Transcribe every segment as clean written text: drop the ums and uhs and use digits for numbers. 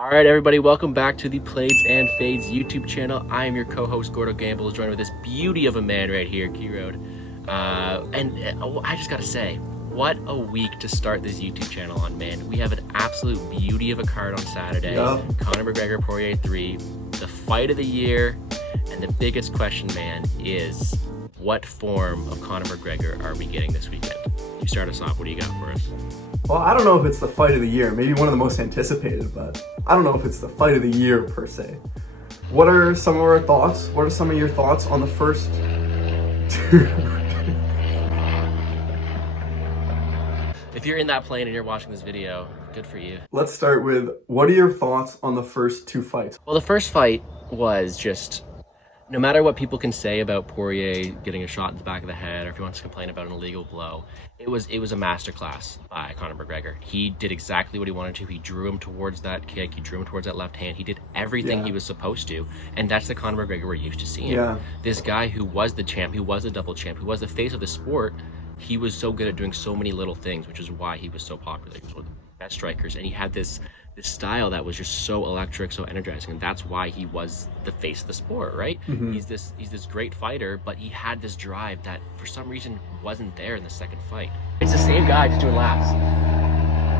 All right, everybody, welcome back to the Plays and Fades YouTube channel. I am your co-host, Gordo Gamble, joined with this beauty of a man right here, Keyrode. I just gotta say, what a week to start this YouTube channel on, man. We have an absolute beauty of a card on Saturday. Yeah. Conor McGregor, Poirier 3, the fight of the year, and the biggest question, man, is what form of Conor McGregor are we getting this weekend? You start us off. What do you got for us? Well, I don't know if it's the fight of the year, maybe one of the most anticipated, but I don't know if it's the fight of the year per se. What are some of our thoughts? What are some of your thoughts on the first two? If you're in that plane and you're watching this video, good for you. Let's start with, what are your thoughts on the first two fights? Well, the first fight was just, no matter what people can say about Poirier getting a shot in the back of the head, or if he wants to complain about an illegal blow, it was a masterclass by Conor McGregor. He did exactly what he wanted to. He drew him towards that kick. He drew him towards that left hand. He did everything he was supposed to, and that's the Conor McGregor we're used to seeing. Yeah. This guy who was the champ, who was the double champ, who was the face of the sport, he was so good at doing so many little things, which is why he was so popular. He was one of the best strikers, and he had this style that was just so electric, so energizing, and that's why he was the face of the sport, right? Mm-hmm. He's this great fighter, but he had this drive that for some reason wasn't there in the second fight. It's the same guy just doing laps.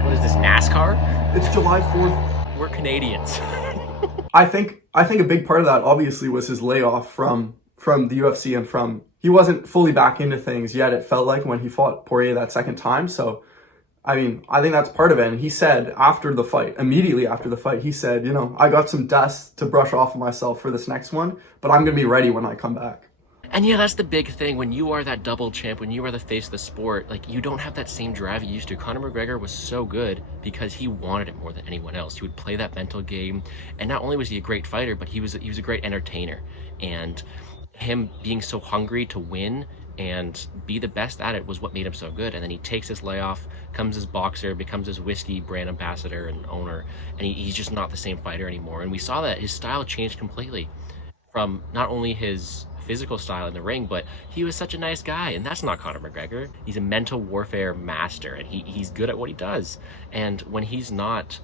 What is this, NASCAR? It's July 4th. We're Canadians. I think a big part of that obviously was his layoff from the UFC and he wasn't fully back into things yet, it felt like, when he fought Poirier that second time. So I mean, I think that's part of it. And he said after the fight, immediately after the fight, he said, you know, I got some dust to brush off of myself for this next one, but I'm going to be ready when I come back. And yeah, that's the big thing. When you are that double champ, when you are the face of the sport, like, you don't have that same drive you used to. Conor McGregor was so good because he wanted it more than anyone else. He would play that mental game. And not only was he a great fighter, but he was a great entertainer. And him being so hungry to win and be the best at it was what made him so good. And then he takes this layoff, comes as boxer, becomes his whiskey brand ambassador and owner, and he's just not the same fighter anymore. And we saw that his style changed completely from not only his physical style in the ring, but he was such a nice guy, and that's not Conor McGregor. He's a mental warfare master, and he's good at what he does. And when he's not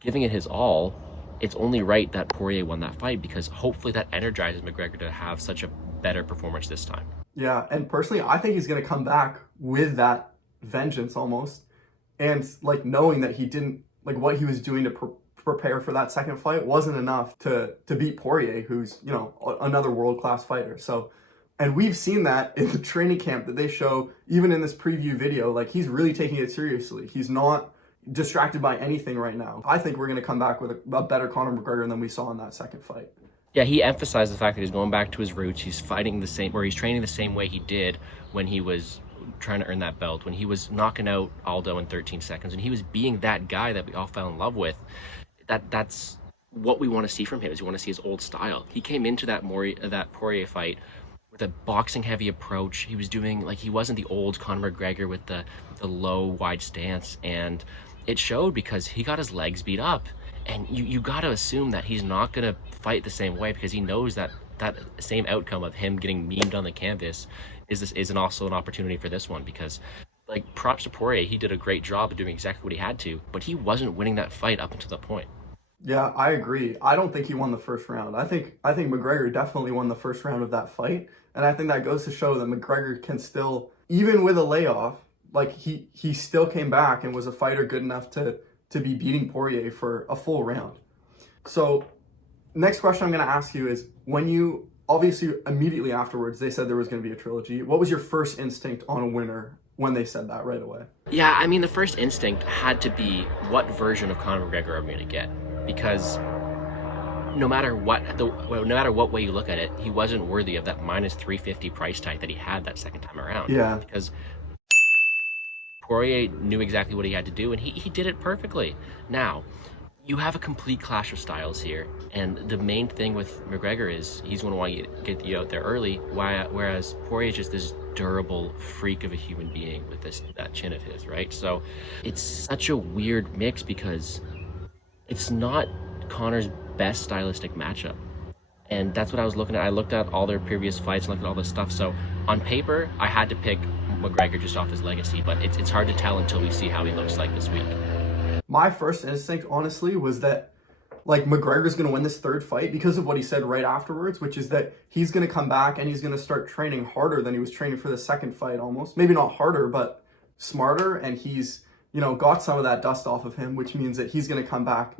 giving it his all, it's only right that Poirier won that fight, because hopefully that energizes McGregor to have such a better performance this time. Yeah, and personally, I think he's going to come back with that vengeance almost. And like knowing that he didn't, like what he was doing to prepare for that second fight wasn't enough to beat Poirier, who's, you know, another world-class fighter. So, and we've seen that in the training camp that they show, even in this preview video, like he's really taking it seriously. He's not distracted by anything right now. I think we're going to come back with a better Conor McGregor than we saw in that second fight. Yeah, he emphasized the fact that he's going back to his roots. He's fighting the same, or he's training the same way he did when he was trying to earn that belt, when he was knocking out Aldo in 13 seconds, and he was being that guy that we all fell in love with. That's what we want to see from him, is we want to see his old style. He came into that Poirier fight with a boxing heavy approach. He was doing, like, he wasn't the old Conor McGregor with the low, wide stance, and it showed because he got his legs beat up. And you got to assume that he's not going to fight the same way, because he knows that same outcome of him getting memed on the canvas is also an opportunity for this one. Because, like, props to Poirier, he did a great job of doing exactly what he had to, but he wasn't winning that fight up until that point. Yeah, I agree. I don't think he won the first round. I think McGregor definitely won the first round of that fight, and I think that goes to show that McGregor can still, even with a layoff, like he still came back and was a fighter good enough to be beating Poirier for a full round. So next question I'm going to ask you is, when you, obviously immediately afterwards, they said there was going to be a trilogy. What was your first instinct on a winner when they said that right away? Yeah, I mean, the first instinct had to be, what version of Conor McGregor are we going to get? Because no matter what way you look at it, he wasn't worthy of that minus 350 price tag that he had that second time around. Yeah. Because Poirier knew exactly what he had to do, and he did it perfectly. Now, you have a complete clash of styles here, and the main thing with McGregor is he's going to want you to get you out there early, whereas Poirier is just this durable freak of a human being with that chin of his, right? So it's such a weird mix, because it's not Conor's best stylistic matchup. And that's what I was looking at. I looked at all their previous fights, looked at all this stuff. So on paper, I had to pick McGregor just off his legacy, but it's hard to tell until we see how he looks like this week. My first instinct, honestly, was that like McGregor's going to win this third fight because of what he said right afterwards, which is that he's going to come back and he's going to start training harder than he was training for the second fight almost. Maybe not harder, but smarter. And he's, got some of that dust off of him, which means that he's going to come back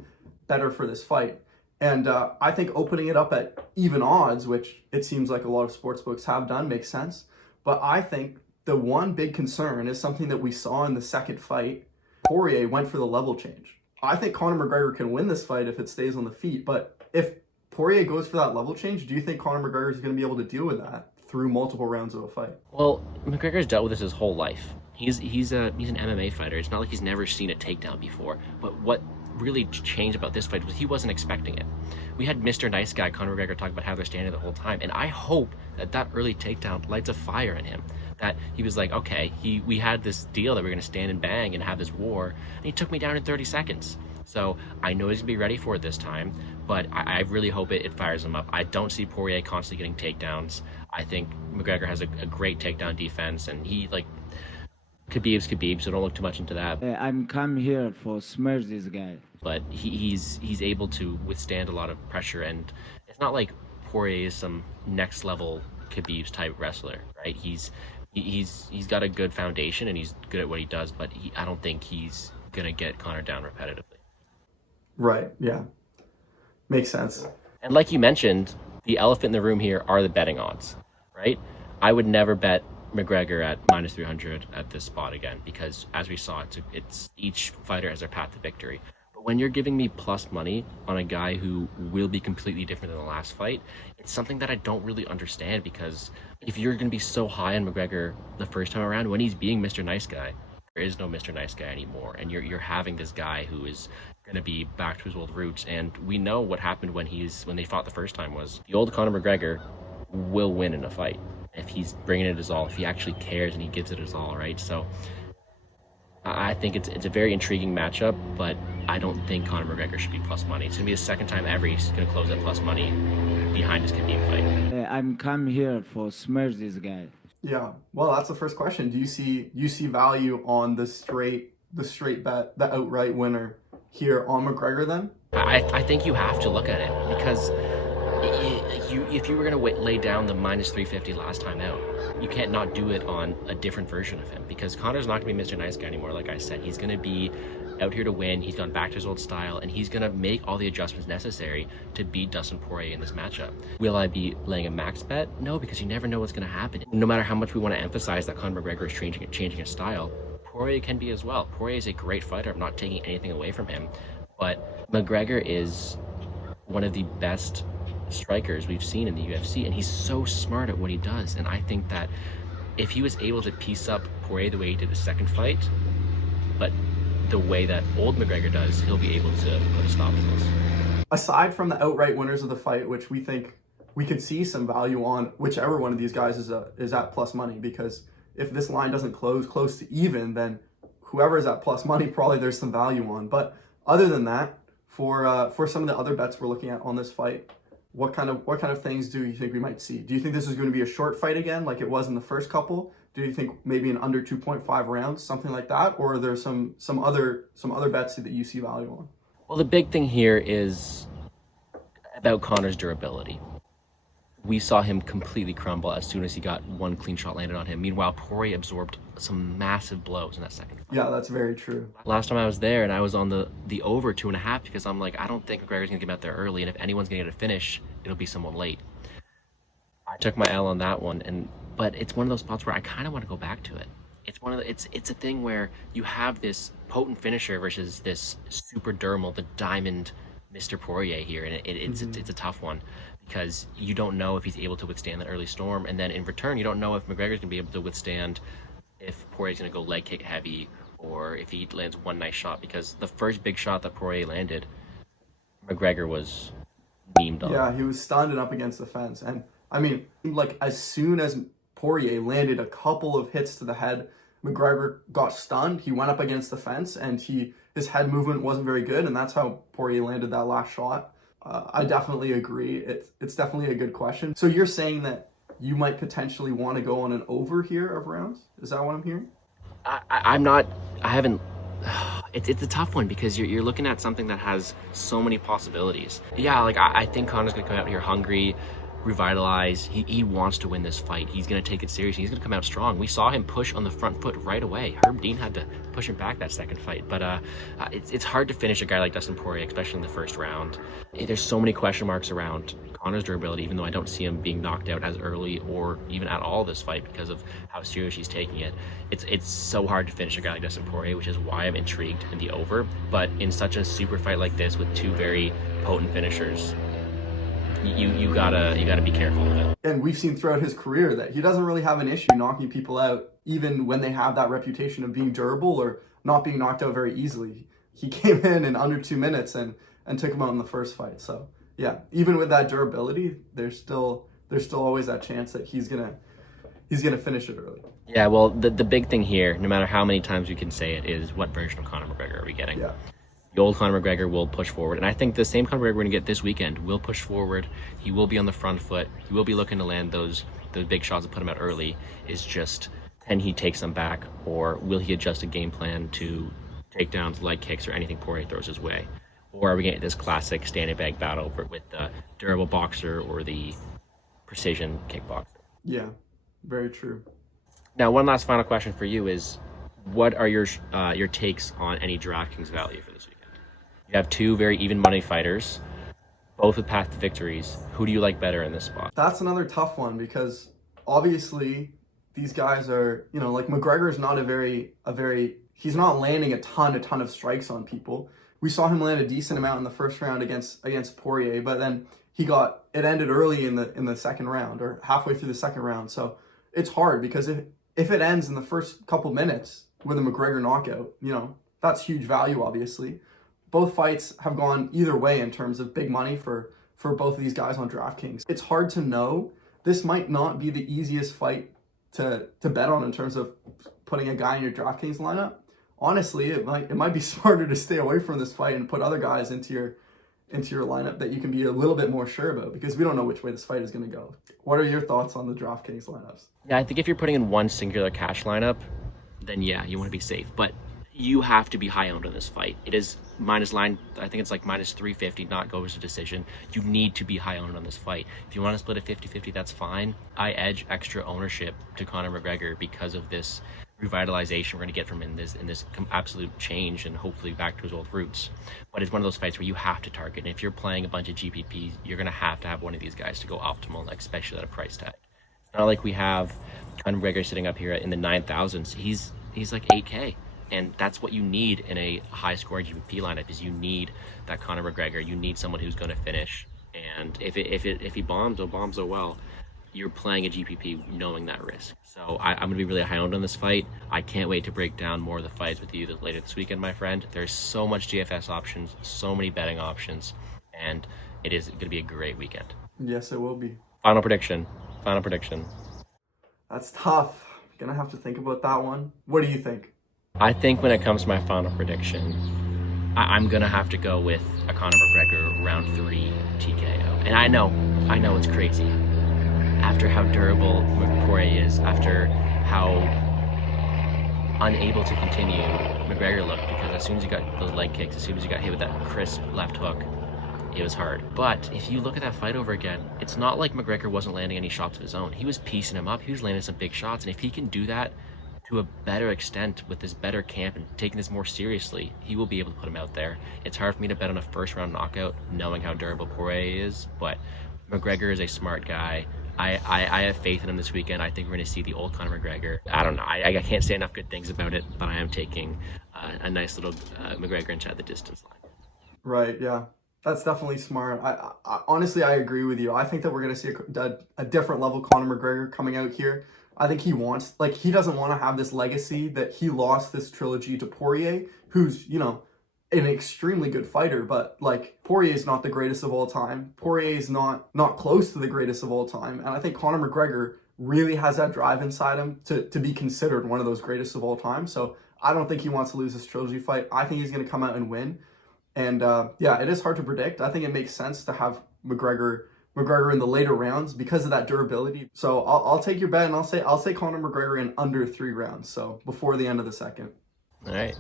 better for this fight. And I think opening it up at even odds, which it seems like a lot of sportsbooks have done, makes sense. But I think the one big concern is something that we saw in the second fight. Poirier went for the level change. I think Conor McGregor can win this fight if it stays on the feet. But if Poirier goes for that level change, do you think Conor McGregor is going to be able to deal with that through multiple rounds of a fight? Well, McGregor's dealt with this his whole life. He's an MMA fighter. It's not like he's never seen a takedown before. But what really changed about this fight was he wasn't expecting it. We had Mr. Nice Guy, Conor McGregor, talk about how they're standing the whole time. And I hope that early takedown lights a fire in him. That he was like, okay, we had this deal that we're going to stand and bang and have this war. And he took me down in 30 seconds. So I know he's going to be ready for it this time. But I really hope it fires him up. I don't see Poirier constantly getting takedowns. I think McGregor has a great takedown defense. And he, Khabib's, so don't look too much into that. I'm come here for smash this guy. But he's able to withstand a lot of pressure, and it's not like Poirier is some next level Khabib's type wrestler, right? He's got a good foundation and he's good at what he does, but I don't think he's gonna get Conor down repetitively. Right. Yeah. Makes sense. And like you mentioned, the elephant in the room here are the betting odds, right? I would never bet McGregor at minus 300 at this spot again, because as we saw, it's each fighter has their path to victory. But when you're giving me plus money on a guy who will be completely different than the last fight, it's something that I don't really understand, because if you're going to be so high on McGregor the first time around, when he's being Mr. Nice Guy, there is no Mr. Nice Guy anymore, and you're having this guy who is going to be back to his old roots. And we know what happened when they fought the first time was the old Conor McGregor will win in a fight if he's bringing it his all, if he actually cares and he gives it his all, right? So I think it's a very intriguing matchup, but I don't think Conor McGregor should be plus money. It's going to be the second time ever he's going to close at plus money behind his Khabib fight. I'm come here for smash this guy. Yeah. Well, that's the first question. Do you see value on the straight bet, the outright winner here on McGregor then? I think you have to look at it, because if you were going to lay down the minus 350 last time out, you can't not do it on a different version of him, because Conor's not going to be Mr. Nice Guy anymore. Like I said, he's going to be out here to win. He's gone back to his old style, and he's going to make all the adjustments necessary to beat Dustin Poirier in this matchup. Will I be laying a max bet? No, because you never know what's going to happen. No matter how much we want to emphasize that Conor McGregor is changing his style, Poirier can be as well. Poirier is a great fighter. I'm not taking anything away from him, but McGregor is one of the best strikers we've seen in the UFC, and he's so smart at what he does. And I think that if he was able to piece up Poirier the way he did the second fight, but the way that old McGregor does, he'll be able to put a stop to this. Aside from the outright winners of the fight, which we think we could see some value on, whichever one of these guys is at plus money, because if this line doesn't close close to even, then whoever is at plus money, probably there's some value on. But other than that, for some of the other bets we're looking at on this fight, what kind of things do you think we might see? Do you think this is going to be a short fight again, like it was in the first couple? Do you think maybe an under 2.5 rounds, something like that, or are there some other bets that you see value on? Well, the big thing here is about Conor's durability. We saw him completely crumble as soon as he got one clean shot landed on him. Meanwhile, Poirier absorbed some massive blows in that second fight. Yeah, that's very true. Last time I was there, and I was on the over 2.5, because I'm like, I don't think McGregor's going to get out there early, and if anyone's going to get a finish, it'll be someone late. I took my L on that one, but it's one of those spots where I kind of want to go back to it. It's a thing where you have this potent finisher versus this super dermal, the diamond Mr. Poirier here, and it's a tough one, because you don't know if he's able to withstand that early storm, and then in return, you don't know if McGregor's going to be able to withstand if Poirier's going to go leg kick heavy, or if he lands one nice shot, because the first big shot that Poirier landed, McGregor was memed on. Yeah, he was stunned and up against the fence. And I mean, like, as soon as Poirier landed a couple of hits to the head, McGregor got stunned. He went up against the fence, and his head movement wasn't very good, and that's how Poirier landed that last shot. I definitely agree. It's definitely a good question. So you're saying that you might potentially want to go on an over here of rounds? Is that what I'm hearing? I'm not. I haven't. It's a tough one because you're looking at something that has so many possibilities. Yeah, like I think Conor's gonna come out here hungry, revitalized. He wants to win this fight. He's gonna take it seriously. He's gonna come out strong. We saw him push on the front foot right away. Herb Dean had to push him back that second fight, but it's hard to finish a guy like Dustin Poirier, especially in the first round. There's so many question marks around Conor's durability, even though I don't see him being knocked out as early or even at all this fight because of how serious he's taking it. It's so hard to finish a guy like Dustin Poirier, which is why I'm intrigued in the over. But in such a super fight like this with two very potent finishers, you gotta be careful of it. And we've seen throughout his career that he doesn't really have an issue knocking people out, even when they have that reputation of being durable or not being knocked out very easily. He came in under 2 minutes and took him out in the first fight. So yeah, even with that durability, there's still always that chance that he's gonna finish it early. Yeah, well, the big thing here, no matter how many times we can say it, is what version of Conor McGregor are we getting? Yeah. The old Conor McGregor will push forward, and I think the same Conor McGregor we're going to get this weekend will push forward. He will be on the front foot. He will be looking to land those big shots and put him out early. It's just, can he take some back, or will he adjust a game plan to takedowns, leg kicks, or anything Poirier throws his way? Or are we getting this classic standing bag battle with the durable boxer or the precision kickboxer? Yeah, very true. Now, one last final question for you is, what are your takes on any DraftKings value for this weekend? You have two very even money fighters, both with path to victories. Who do you like better in this spot? That's another tough one because obviously these guys are, like McGregor is not he's not landing a ton of strikes on people. We saw him land a decent amount in the first round against Poirier, but then it ended early in the second round or halfway through the second round. So it's hard because if it ends in the first couple minutes with a McGregor knockout, that's huge value, obviously. Both fights have gone either way in terms of big money for both of these guys on DraftKings. It's hard to know. This might not be the easiest fight to bet on in terms of putting a guy in your DraftKings lineup. Honestly, it might be smarter to stay away from this fight and put other guys into your lineup that you can be a little bit more sure about because we don't know which way this fight is going to go. What are your thoughts on the DraftKings lineups? Yeah, I think if you're putting in one singular cash lineup, then yeah, you want to be safe. But you have to be high owned in this fight. It is minus line. I think it's like minus 350, not goes to decision. You need to be high owned on this fight. If you want to split it 50-50, that's fine. I edge extra ownership to Conor McGregor because of this revitalization we're going to get from him in this absolute change and hopefully back to his old roots. But it's one of those fights where you have to target. And if you're playing a bunch of GPPs, you're going to have one of these guys to go optimal, especially at a price tag. It's not like we have Conor McGregor sitting up here in the 9,000s. He's like 8K. And that's what you need in a high-scoring GPP lineup is you need that Conor McGregor. You need someone who's going to finish. And if he bombs, oh well. You're playing a GPP knowing that risk. So I'm going to be really high owned on this fight. I can't wait to break down more of the fights with you later this weekend, my friend. There's so much DFS options, so many betting options, and it is going to be a great weekend. Yes, it will be. Final prediction. That's tough. Gonna have to think about that one. What do you think? I think when it comes to my final prediction, I'm going to have to go with a Conor McGregor round 3 TKO. And I know it's crazy. After how durable Poirier is, after how unable to continue McGregor looked, because as soon as he got those leg kicks, as soon as he got hit with that crisp left hook, it was hard. But if you look at that fight over again, it's not like McGregor wasn't landing any shots of his own. He was piecing him up. He was landing some big shots. And if he can do that to a better extent with this better camp and taking this more seriously, he will be able to put him out there. It's hard for me to bet on a first round knockout knowing how durable Poirier is, but McGregor is a smart guy. I have faith in him this weekend. I think we're going to see the old Conor McGregor. I don't know. I can't say enough good things about it, but I am taking a nice little McGregor inside the distance line. Right, yeah. That's definitely smart. I honestly, I agree with you. I think that we're going to see a different level Conor McGregor coming out here. I think he doesn't want to have this legacy that he lost this trilogy to Poirier, who's, an extremely good fighter, but Poirier is not the greatest of all time. Poirier is not close to the greatest of all time. And I think Conor McGregor really has that drive inside him to be considered one of those greatest of all time. So I don't think he wants to lose this trilogy fight. I think he's going to come out and win. And it is hard to predict. I think it makes sense to have McGregor in the later rounds because of that durability. So I'll take your bet and I'll say Conor McGregor in under 3 rounds. So before the end of the second. All right.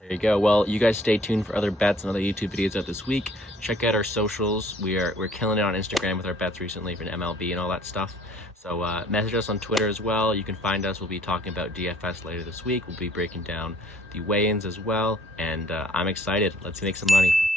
There you go. Well, you guys stay tuned for other bets and other YouTube videos out this week. Check out our socials. We're killing it on Instagram with our bets recently for MLB and all that stuff. So message us on Twitter as well. You can find us. We'll be talking about DFS later this week. We'll be breaking down the weigh-ins as well. And I'm excited. Let's make some money.